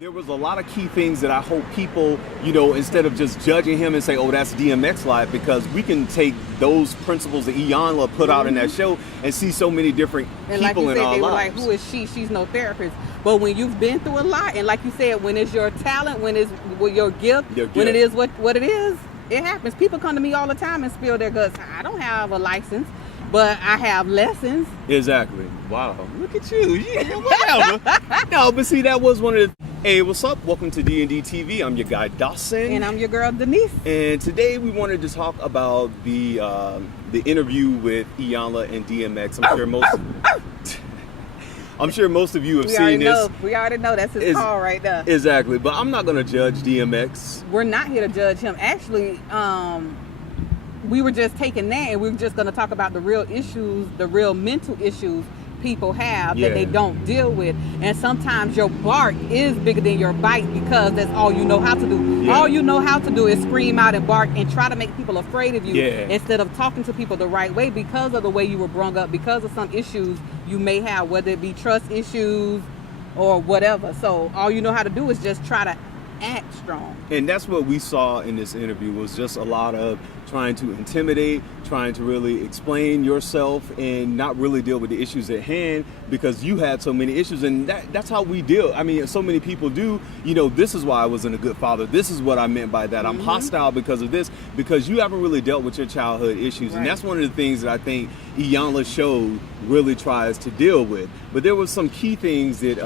There was a lot of key things that I hope people, instead of just judging him and say, oh, that's DMX life, because we can take those principles that Iyanla put out in that show and see so many different and people like you in said, our they were lives. like, who is she? She's no therapist. But when you've been through a lot, and like you said, when it's your talent, when it's your gift, when it is what it is, it happens. People come to me all the time and spill their guts. I don't have a license, but I have lessons. Exactly. Wow. Look at you. Yeah, whatever. No, but see, that was one of the... Hey, what's up? Welcome to D&D TV. I'm your guy, Dawson. And I'm your girl, Denise. And today we wanted to talk about the interview with Iyanla and DMX. I'm sure most of you have seen this. We already know that's his call right there. Exactly. But I'm not going to judge DMX. We're not here to judge him. Actually, we were just taking that and we were just going to talk about the real issues, the real mental issues people have that they don't deal with. And sometimes your bark is bigger than your bite because that's all you know how to do. Yeah. All you know how to do is scream out and bark and try to make people afraid of you instead of talking to people the right way because of the way you were brought up, because of some issues you may have, whether it be trust issues or whatever. So all you know how to do is just try to act strong. And that's what we saw in this interview, was just a lot of trying to intimidate, trying to really explain yourself and not really deal with the issues at hand because you had so many issues. And that's how we deal. I mean, so many people do, this is why I wasn't a good father. This is what I meant by that. I'm hostile because of this, because you haven't really dealt with your childhood issues. Right. And that's one of the things that I think Iyanla show really tries to deal with. But there was some key things that,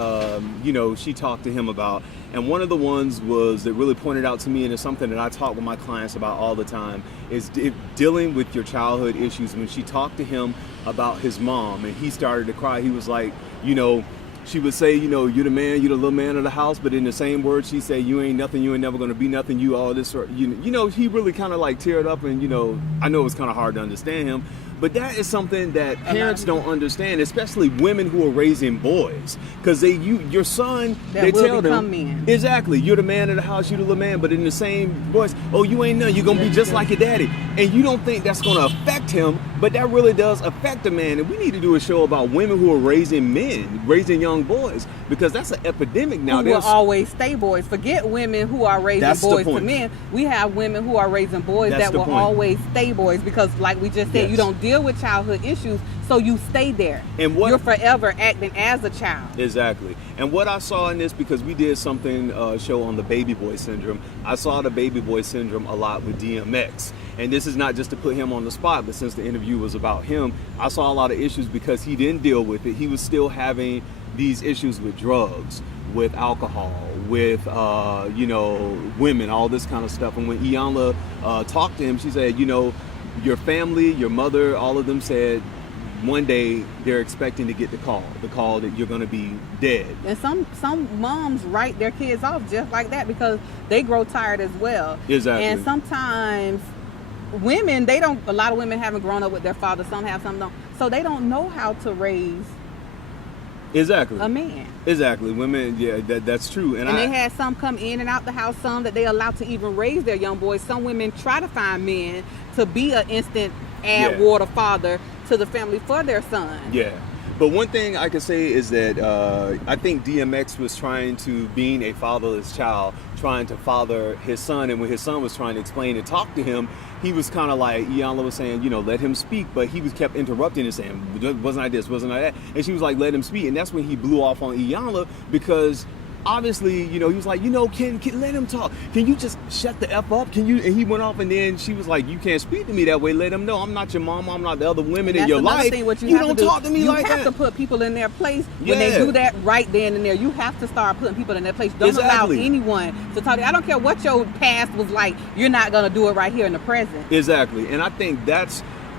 she talked to him about. And one of the ones was that really pointed out to me, and it's something that I talk with my clients about all the time, is dealing with your childhood issues. When she talked to him about his mom and he started to cry, he was like, she would say, you're the man, you're the little man of the house, but in the same words, she said, you ain't nothing, you ain't never gonna be nothing, you all this, or, he really kind of like teared up, and, I know it's kind of hard to understand him. But that is something that parents don't understand, especially women who are raising boys, because your son, they tell them men. Exactly, you're the man of the house, you're the little man, but in the same voice, oh, you ain't nothing, you're gonna be just like your daddy, and you don't think that's gonna affect him, but that really does affect a man. And we need to do a show about women who are raising men, raising young boys, because that's an epidemic now. Who will always stay boys. Forget women who are raising boys to men. We have women who are raising boys that will always stay boys, because like we just said, you don't deal with childhood issues, so you stay there. And you're forever acting as a child. Exactly. And what I saw in this, because we did something show on the baby boy syndrome, I saw the baby boy syndrome a lot with DMX. And this is not just to put him on the spot, but since the interview was about him, I saw a lot of issues because he didn't deal with it. He was still having these issues with drugs, with alcohol, with women, all this kind of stuff. And when Iyanla talked to him, she said, your family, your mother, all of them said one day they're expecting to get the call that you're going to be dead. And some moms write their kids off just like that because they grow tired as well. Exactly. And sometimes women, a lot of women haven't grown up with their father, some have, some don't. So they don't know how to raise a man. Exactly. Women, that's true. And they had some come in and out the house, some that they allowed to even raise their young boys. Some women try to find men to be an instant add water father to the family for their son. Yeah. But one thing I could say is that I think DMX was trying to, being a fatherless child, trying to father his son. And when his son was trying to explain and talk to him, he was kind of like, Iyanla was saying, let him speak. But he was kept interrupting and saying, wasn't I this, wasn't I that? And she was like, let him speak. And that's when he blew off on Iyanla, because obviously, he was like, can let him talk. Can you just shut the F up? Can you? And he went off, and then she was like, you can't speak to me that way. Let him know I'm not your mom. I'm not the other women in your life. You don't talk to me like that. You have to put people in their place when they do that right then and there. You have to start putting people in their place. Don't allow anyone to talk to you. I don't care what your past was like. You're not going to do it right here in the present. Exactly. And I think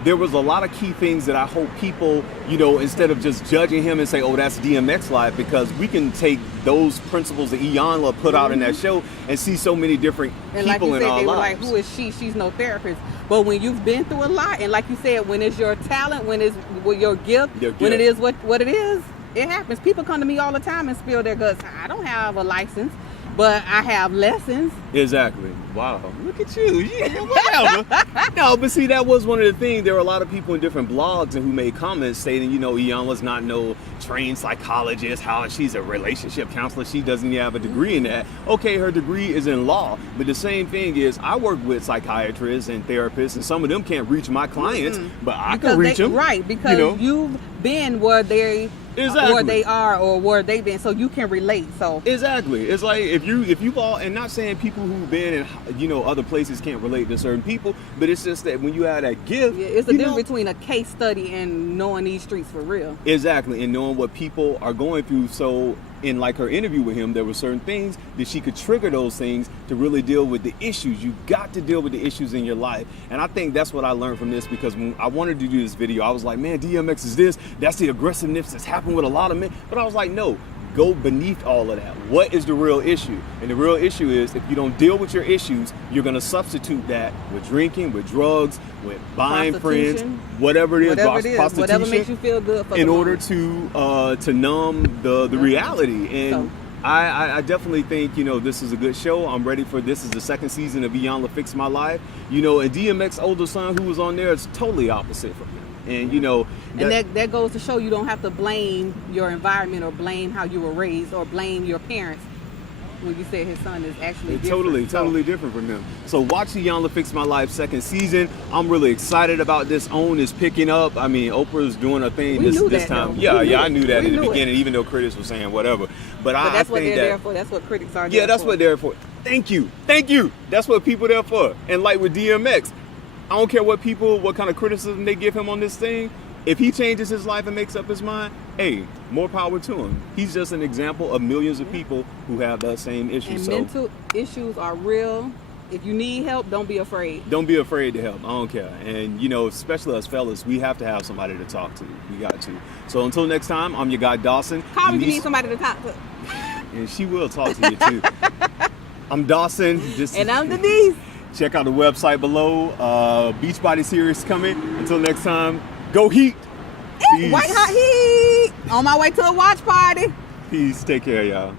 there was a lot of key things that I hope people, instead of just judging him and say, oh, that's DMX life, because we can take those principles that Iyanla put out in that show and see so many different people in our lives. They were like, who is she? She's no therapist. But when you've been through a lot, and like you said, when it's your talent, when it's your gift, when it is what it is, it happens. People come to me all the time and spill their guts. I don't have a license, but I have lessons. Exactly. Wow. Look at you. Yeah, whatever. No, but see, that was one of the things. There were a lot of people in different blogs and who made comments stating, you know, Iyanla's not no trained psychologist, how she's a relationship counselor. She doesn't even have a degree in that. Okay, her degree is in law. But the same thing is, I work with psychiatrists and therapists, and some of them can't reach my clients, but I can reach them. Right, because you've been where they where they are or where they've been, so you can relate. So exactly, it's like if you've all, and not saying people who've been in, you know, other places can't relate to certain people, but it's just that when you have that gift, it's the difference between a case study and knowing these streets for real. Exactly, and knowing what people are going through. So in like her interview with him, there were certain things that she could trigger those things to really deal with the issues. You got to deal with the issues in your life. And I think that's what I learned from this, because when I wanted to do this video, I was like, man, DMX is this, that's the aggressiveness that's happened with a lot of men. But I was like, no, go beneath all of that. What is the real issue? And the real issue is, if you don't deal with your issues, you're going to substitute that with drinking, with drugs, with buying friends, whatever it is, prostitution, whatever makes you feel good for in order to numb the reality. And I definitely think, you know, this is a good show. I'm ready for this. Is the second season of Iyanla Fix My Life. You know, and DMX older son who was on there is totally opposite from him. And you know, that goes to show you don't have to blame your environment or blame how you were raised or blame your parents when you said his son is actually different. Totally different from him. So watch Iyanla Fix My Life second season. I'm really excited about this. OWN is picking up. I mean, Oprah's doing her thing this time. Yeah, I knew that in the beginning, even though critics were saying whatever. But that's what they're there for. That's what critics are there for. Yeah, that's what they're for. Thank you. That's what people are there for. And like with DMX, I don't care what kind of criticism they give him on this thing. If he changes his life and makes up his mind, hey, more power to him. He's just an example of millions of people who have that same issue. And mental issues are real. If you need help, don't be afraid. Don't be afraid to help. I don't care. And, you know, especially us fellas, we have to have somebody to talk to. We got to. So until next time, I'm your guy, Dawson. Call me if you need somebody to talk to. And she will talk to you, too. I'm Dawson. And I'm Denise. Check out the website below. Beachbody series coming. Until next time, go Heat. White hot heat. On my way to a watch party. Peace. Take care, y'all.